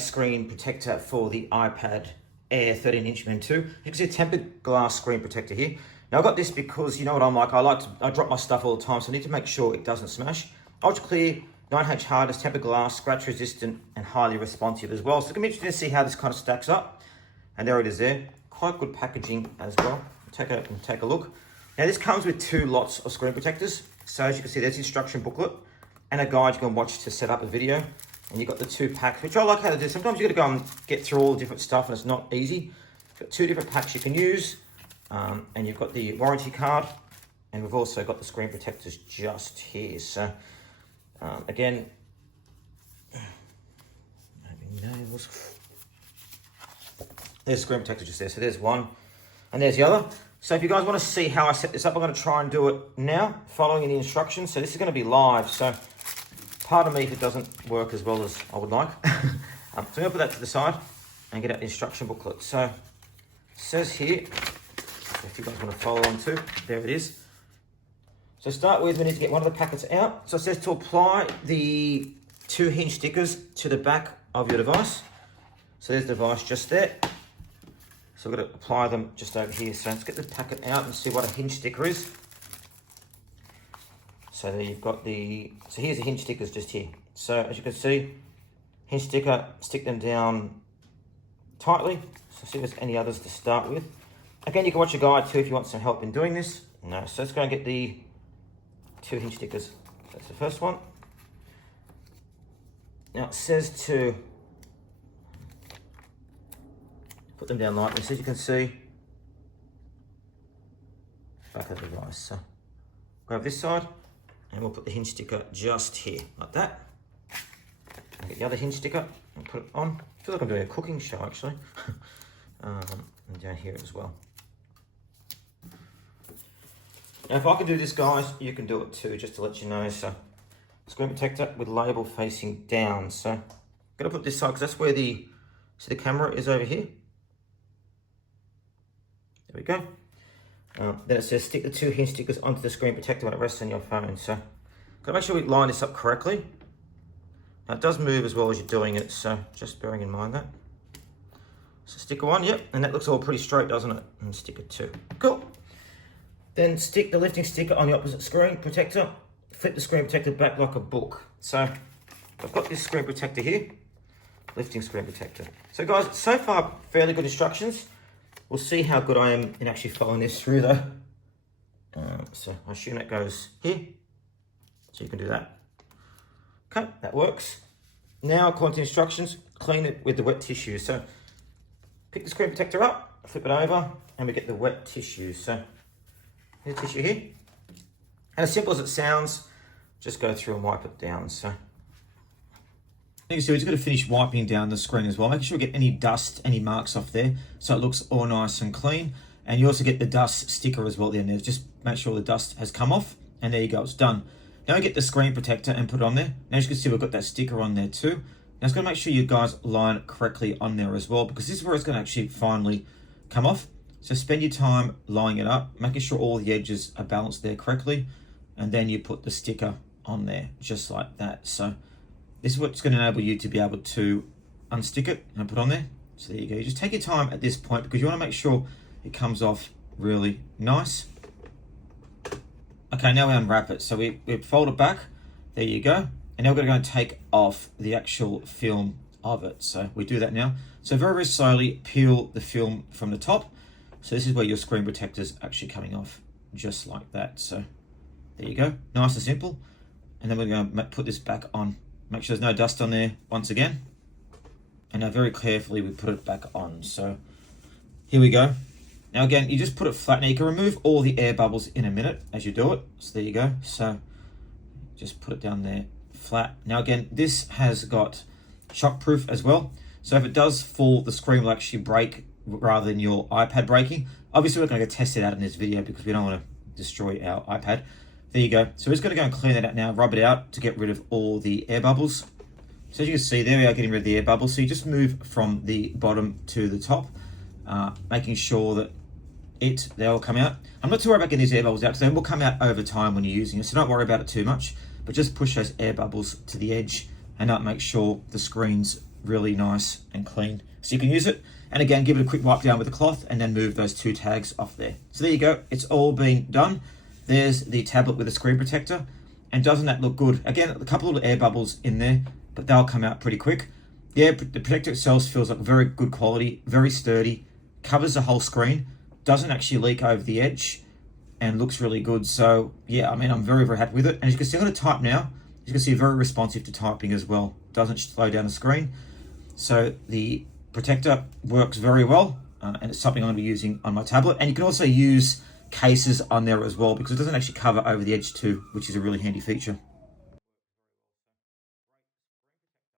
screen protector for the iPad Air 13-inch Men 2. You can see a tempered glass screen protector here. Now I've got this because you know what I'm like, I drop my stuff all the time, so I need to make sure it doesn't smash. Ultra clear, 9H hardness, tempered glass, scratch resistant, and highly responsive as well. So it's gonna be interesting to see how this kind of stacks up. And there it is there. Quite good packaging as well. Take it up and take a look. Now this comes with 2 lots of screen protectors. So as you can see, there's the instruction booklet and a guide you can watch to set up a video. And you've got the 2 packs, which I like how to do. Sometimes you got to go and get through all the different stuff and it's not easy. You've got 2 different packs you can use. And you've got the warranty card. And we've also got the screen protectors just here. So again, maybe nails. There's a screen protector just there. So there's one and there's the other. So if you guys want to see how I set this up, I'm going to try and do it now, following the instructions. So this is going to be live. So pardon me if it doesn't work as well as I would like. So I'm going to put that to the side and get out the instruction booklet. So it says here, if you guys want to follow on too, there it is. So to start with, we need to get one of the packets out. So it says to apply the 2 hinge stickers to the back of your device. So there's the device just there. So we're going to apply them just over here. So let's get the packet out and see what a hinge sticker is. So there you've got so here's the hinge stickers just here. So as you can see, hinge sticker, stick them down tightly. So see if there's any others to start with. Again, you can watch a guide too if you want some help in doing this. No, so let's go and get the 2 hinge stickers. That's the first one. Now it says to put them down lightly, so as you can see, back of the device. So grab this side, and we'll put the hinge sticker just here, like that. And get the other hinge sticker and put it on. I feel like I'm doing a cooking show actually. And down here as well. Now if I can do this, guys, you can do it too, just to let you know. So screen protector with label facing down. So I'm gonna put this side because that's where the camera is over here. There we go. Then it says stick the 2 hinge stickers onto the screen protector when it rests on your phone. So gotta make sure we line this up correctly. Now it does move as well as you're doing it, so just bearing in mind that. So sticker 1, yep, and that looks all pretty straight, doesn't it? And sticker 2, cool. Then stick the lifting sticker on the opposite screen protector. Flip the screen protector back like a book. So I've got this screen protector here, lifting screen protector. So guys, so far fairly good instructions. We'll see how good I am in actually following this through though. So I assume that goes here. So you can do that. Okay, that works. Now according to instructions, clean it with the wet tissue. So pick the screen protector up, flip it over, and we get the wet tissue. So here's the tissue here. And as simple as it sounds, just go through and wipe it down. So you can see we're just going to finish wiping down the screen as well, making sure we get any dust, any marks off there, so it looks all nice and clean. And you also get the dust sticker as well at the end there. Just make sure the dust has come off, and there you go, it's done. Now we get the screen protector and put it on there. Now as you can see, we've got that sticker on there too. Now it's going to make sure you guys line it correctly on there as well, because this is where it's going to actually finally come off. So spend your time lining it up, making sure all the edges are balanced there correctly, and then you put the sticker on there just like that. So this is what's going to enable you to be able to unstick it and put on there. So there you go. You just take your time at this point because you want to make sure it comes off really nice. Okay, now we unwrap it. So we fold it back. There you go. And now we're going to go and take off the actual film of it. So we do that now. So very, very slowly peel the film from the top. So this is where your screen protector's actually coming off, just like that. So there you go. Nice and simple. And then we're going to put this back on. Make sure there's no dust on there once again. And now very carefully we put it back on. So here we go. Now again, you just put it flat. Now you can remove all the air bubbles in a minute as you do it. So there you go. So just put it down there flat. Now again, this has got shockproof as well. So if it does fall, the screen will actually break rather than your iPad breaking. Obviously we're going to go test it out in this video because we don't want to destroy our iPad. There you go. So we're just going to go and clean that out now, rub it out to get rid of all the air bubbles. So as you can see, there we are getting rid of the air bubbles. So you just move from the bottom to the top, making sure that they all come out. I'm not too worried about getting these air bubbles out because they will come out over time when you're using it. So don't worry about it too much, but just push those air bubbles to the edge and make sure the screen's really nice and clean. So you can use it, and again, give it a quick wipe down with a cloth and then move those 2 tags off there. So there you go, it's all been done. There's the tablet with a screen protector, and doesn't that look good? Again, a couple of air bubbles in there, but they'll come out pretty quick. The protector itself feels like very good quality, very sturdy, covers the whole screen, doesn't actually leak over the edge, and looks really good. So yeah, I mean, I'm very, very happy with it. And as you can see, I'm going to type now. As you can see, very responsive to typing as well. Doesn't slow down the screen. So the protector works very well, and it's something I'm going to be using on my tablet. And you can also use cases on there as well, because it doesn't actually cover over the edge too, which is a really handy feature.